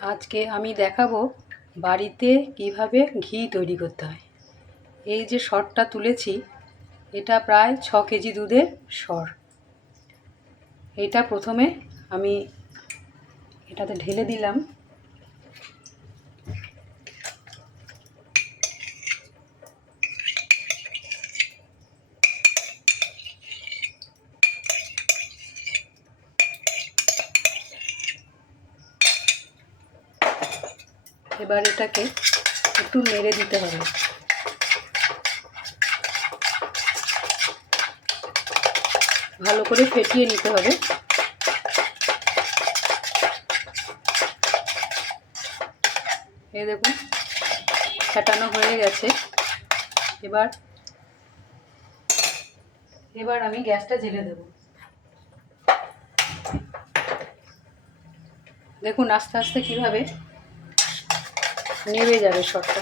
আজকে আমি দেখাবো বাড়িতে কিভাবে ঘি তৈরি করতে হয়। এই যে সরটা তুলেছি, এটা প্রায় 6 কেজি দুধের সর। এটা প্রথমে আমি এটাতে ঢেলে দিলাম। এবার এটাকে একটু নেড়ে দিতে হবে। ভালো করে ফেটিয়ে নিতে হবে। এই দেখুন, ফেটানো হয়ে গেছে। এবার আমি গ্যাসটা জ্বেলে দেব। দেখুন আস্তে আস্তে কিভাবে নেমে যাবে সরটা।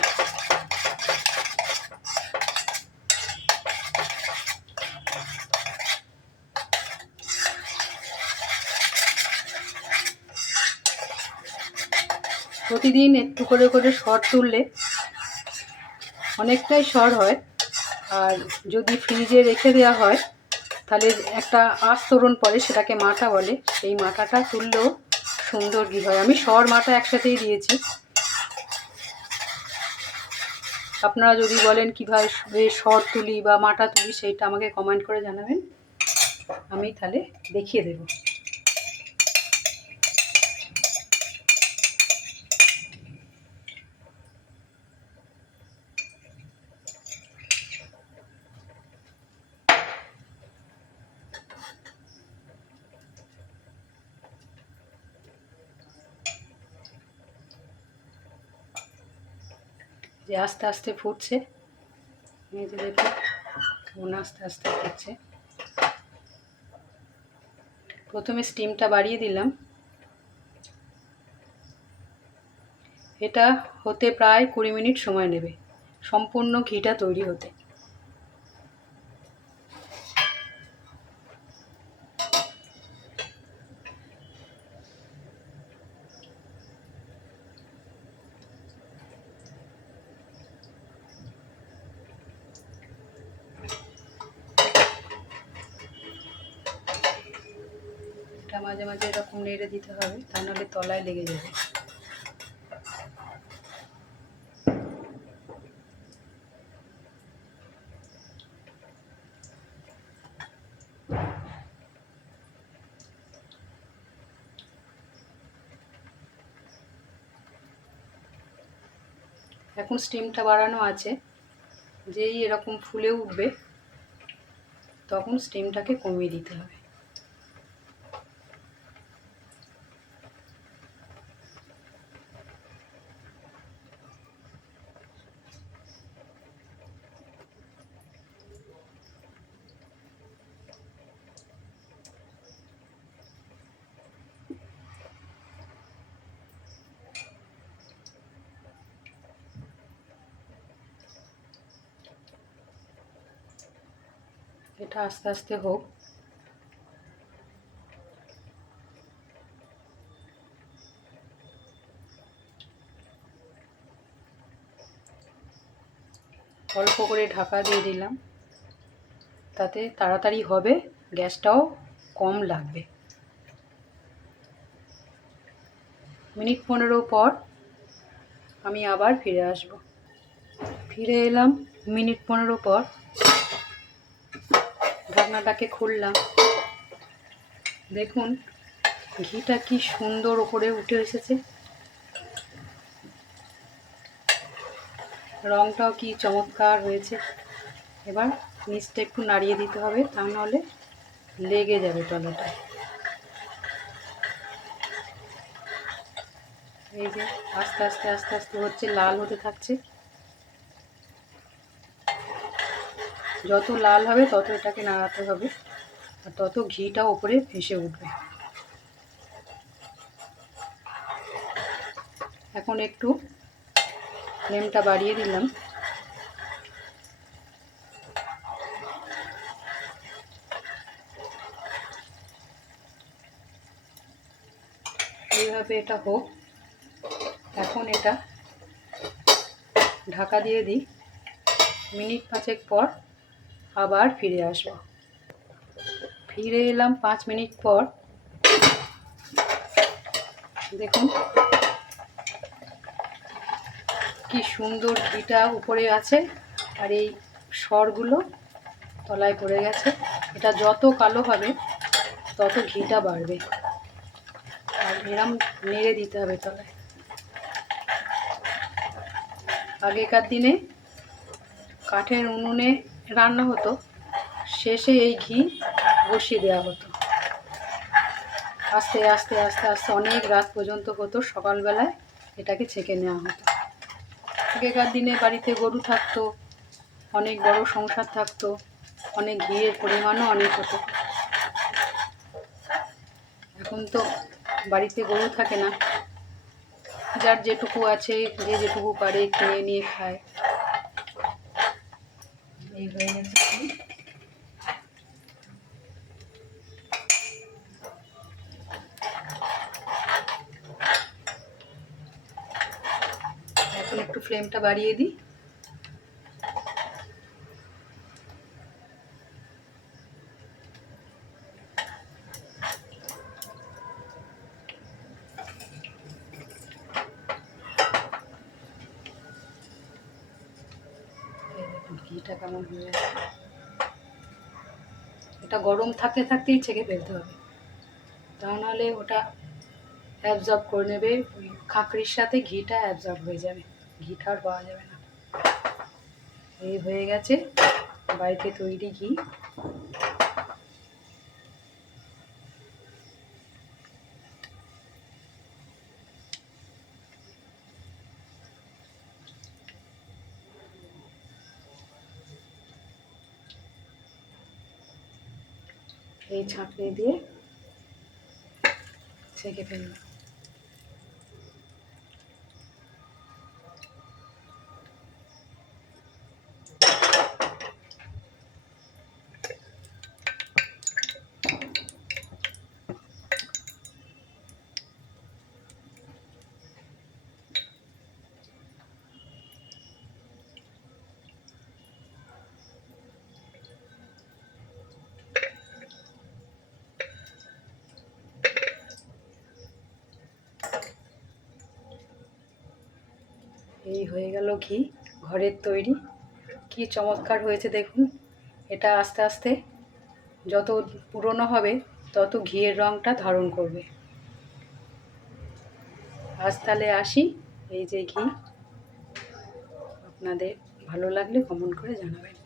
প্রতিদিন একটু করে করে সর তুললে অনেকটাই সর হয়। আর যদি ফ্রিজে রেখে দেওয়া হয় তাহলে একটা আস্তরণ পড়ে, সেটাকে মাটা বলে। সেই মাটাটা তুললেও সুন্দর ঘি হয়। আমি সর মাটা একসাথেই দিয়েছি। আপনারা যদি বলেন কীভাবে সর তুলি বা মাটা তুলি, সেইটা আমাকে কমেন্ট করে জানাবেন, আমি তাহলে দেখিয়ে দেব। যে আস্তে আস্তে ফুটছে, এই যে দেখুন কেমন আস্তে আস্তে ফুটছে। প্রথমে স্টিমটা বাড়িয়ে দিলাম। এটা হতে প্রায় 20 মিনিট সময় নেবে সম্পূর্ণ ঘিটা তৈরি হতে। এটা মাঝে মাঝে এরকম নেড়ে দিতে হবে, তা নাহলে তলায় লেগে যাবে। এখন স্টিমটা বাড়ানো আছে। যেই এরকম ফুলে উঠবে তখন স্টিমটাকে কমিয়ে দিতে হবে। এটা আস্তে আস্তে হোক। অল্প করে ঢাকা দিয়ে দিলাম, তাতে তাড়াতাড়ি হবে, গ্যাসটাও কম লাগবে। মিনিট 15 পর আমি আবার ফিরে আসব। ফিরে এলাম মিনিট 15 পর। ঢাকনাটাকে খুললাম। দেখুন ঘিটা কি সুন্দর ওপরে উঠে এসেছে, রঙটাও কি চমৎকার হয়েছে। এবার নিচটা একটু নাড়িয়ে দিতে হবে, তা নাহলে লেগে যাবে তলাটায়। এই যে আস্তে আস্তে আস্তে আস্তে হচ্ছে, লাল হতে থাকছে। যত লাল হবে তত এটাকে নাড়াতে হবে, আর তত ঘিটা ওপরে ভেসে উঠবে। এখন একটু ফ্লেমটা বাড়িয়ে দিলাম। এইভাবে এটা হোক। এখন এটা ঢাকা দিয়ে দিই, মিনিট 5 পর আবার ফিরে আসবো। ফিরে এলাম 5 মিনিট পর। দেখুন কি সুন্দর ঘিটা উপরে আছে, আর এই সরগুলো তলায় পড়ে গেছে। এটা যত কালো হবে তত ঘিটা বাড়বে, আর এরম নেড়ে দিতে হবে তলায়। আগেকার দিনে কাঠের উনুনে রান্না হতো, শেষে এই ঘি বসিয়ে দেওয়া হতো। আস্তে আস্তে আস্তে আস্তে অনেক রাত পর্যন্ত হতো, সকালবেলায় এটাকে ছেঁকে নেওয়া হতো। আগেকার দিনে বাড়িতে গরু থাকতো, অনেক বড় সংসার থাকতো, অনেক ঘিয়ের পরিমাণও অনেক হতো। এখন তো বাড়িতে গরু থাকে না, যার যেটুকু আছে, যে যেটুকু পারে কিনে নিয়ে খায়। এই হয়ে গেছে। এখন একটু ফ্লেমটা বাড়িয়ে দিই। ঘিটা কেমন হয়ে গেছে। এটা গরম থাকতে থাকতেই ছেঁকে ফেলতে হবে, তা নাহলে ওটা অ্যাবজর্ব করে নেবে, ওই খাঁকড়ির সাথে ঘিটা অ্যাবজর্ব হয়ে যাবে, ঘিটা আর পাওয়া যাবে না। এই হয়ে গেছে বাড়িতে তৈরি ঘি। এই ছাঁকনি দিয়ে ছেঁকে ফেলবো। এই হয়ে গেল ঘি, ঘরের তৈরি। কি চমৎকার হয়েছে দেখুন। এটা আস্তে আস্তে যত পুরনো হবে তত ঘিয়ের রঙটা ধারণ করবে। আজ তাহলে আসি। এই যে ঘি, আপনাদের ভালো লাগলে কমেন্ট করে জানাবেন।